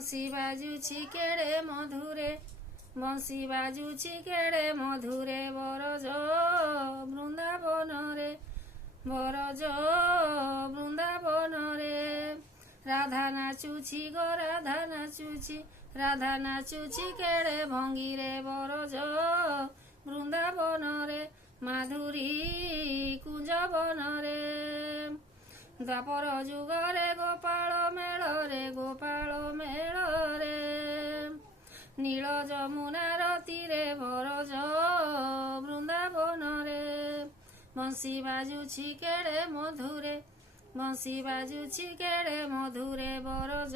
ବଂଶୀ ବାଜୁଛି କେଡ଼େ ମଧୁରେ ବଂଶୀ ବାଜୁଛି କେଡ଼େ ମଧୁରେ ବରଜ ବୃନ୍ଦାବନରେ ବରଜ ବୃନ୍ଦାବନରେ ରାଧା ନାଚୁଛି ଗୋ ରାଧା ନାଚୁଛି କେଡ଼େ ଭଙ୍ଗୀରେ ବରଜ ବୃନ୍ଦାବନରେ ମାଧୁରୀ କୁଞ୍ଜବନରେ ଦ୍ୱାପର ଯୁଗରେ ଗୋପାଳ ମେଳରେ ନୀଳ ଯମୁନାର ତୀରେ ବରଜ ବୃନ୍ଦାବନରେ ବଂଶୀ ବାଜୁଛି କେଡ଼େ ମଧୁରେ ବଂଶୀ ବାଜୁଛି କେଡ଼େ ମଧୁରେ ବରଜ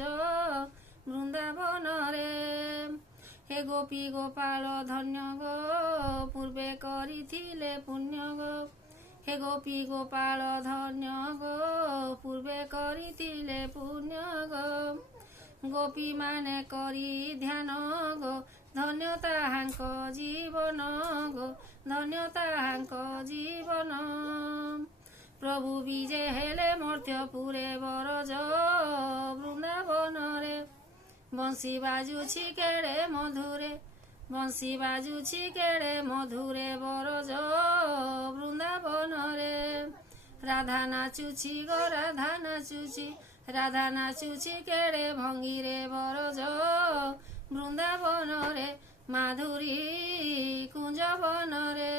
ବୃନ୍ଦାବନରେ हे गोपी गोपाल धन्य गो पूर्वे करिथिले पुण्य गो हे गोपी गोपाल धन्य गो पूर्वे करिथिले पुण्य गो गोपी माने करी ध्यान गो धन्य ताहांक जीवन गो धन्य ताहांक जीवन प्रभु विजे हेले मर्त्यपुरे बरज बृंदावनरे बंशी बाजुछि केड़े मधुरे बंशी बाजुछि केड़े मधुरे बरज बृंदावनरे राधा नाचुछि गो राधा नाचुछि केड़े भंगीरे बरज बृंदावनरे माधुरी कुंजवनरे।